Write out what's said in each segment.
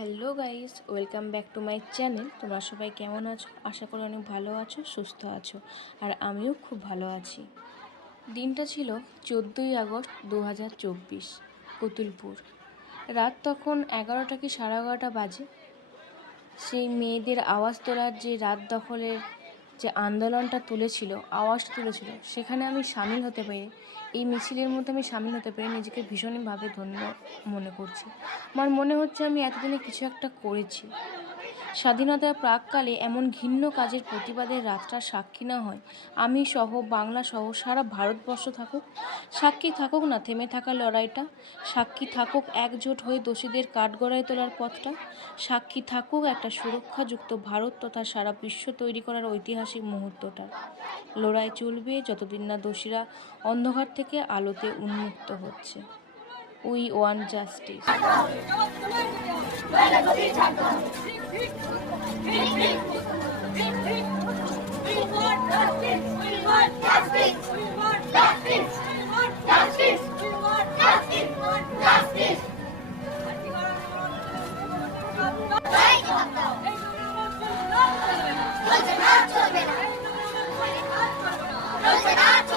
Hello guys, welcome back to my channel. তোমরা সবাই কেমন আছো? আশা করি অনেক ভালো আছো, সুস্থ আছো, আর আমিও খুব ভালো আছি। দিনটা ছিল চোদ্দোই আগস্ট দু হাজার চব্বিশ কতুলপুর রাত তখন এগারোটা কি সাড়ে এগারোটা বাজে। সেই মেয়েদের আওয়াজ তোলার যে রাত দখলের যে আন্দোলনটা তুলেছিল, আওয়াজটা তুলেছিল, সেখানে আমি সামিল হতে পেরে, এই মিছিলের মধ্যে আমি সামিল হতে পেরে নিজেকে ভীষণভাবে ধন্য মনে করছি। আমার মনে হচ্ছে আমি এতদিনে কিছু একটা করেছি। স্বাধীনতার প্রাককালে এমন ঘিন্ন কাজের প্রতিবাদের রাতটা সাক্ষী না হয়। আমি সহ, বাংলা সহ সারা ভারতবর্ষ থাকুক, সাক্ষী থাকুক না, থেমে থাকা লড়াইটা, সাক্ষী থাকুক একজোট হয়ে দোষীদের কাঠগড়ায় তোলার পথটা, সাক্ষী থাকুক একটা সুরক্ষাযুক্ত ভারত তথা সারা বিশ্ব তৈরি করার ঐতিহাসিক মুহূর্তটা। লড়াই চলবে যতদিন না দোষীরা অন্ধকার থেকে আলোতে উন্মুক্ত হচ্ছে। উই ওয়ান জাস্টিস এই মহিলাদের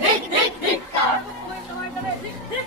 ঠিক ঠিক ঠিক ঠিক তোমায় জানে ঠিক ঠিক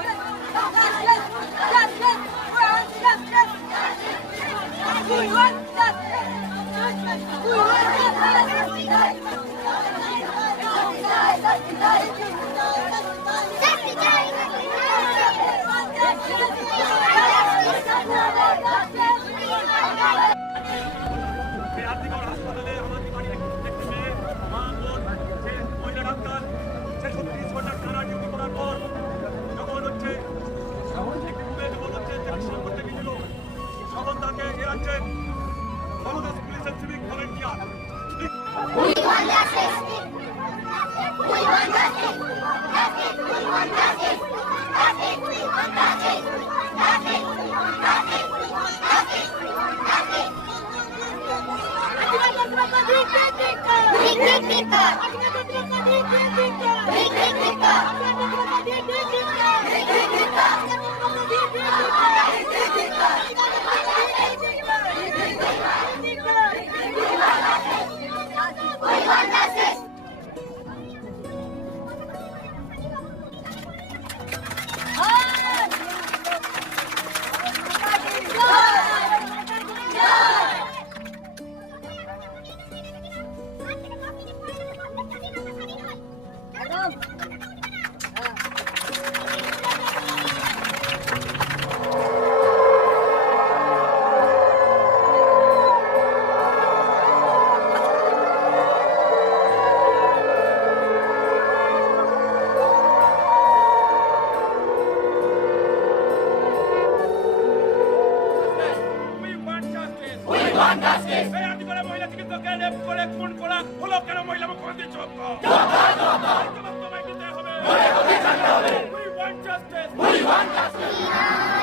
বাংলাদেশ পুলিশের সিভিক ভলেন্টিয়ার We মহিলা মুখ্যমন্ত্রী যোগ্য তোমায় দিতে হবে We want justice. We want justice.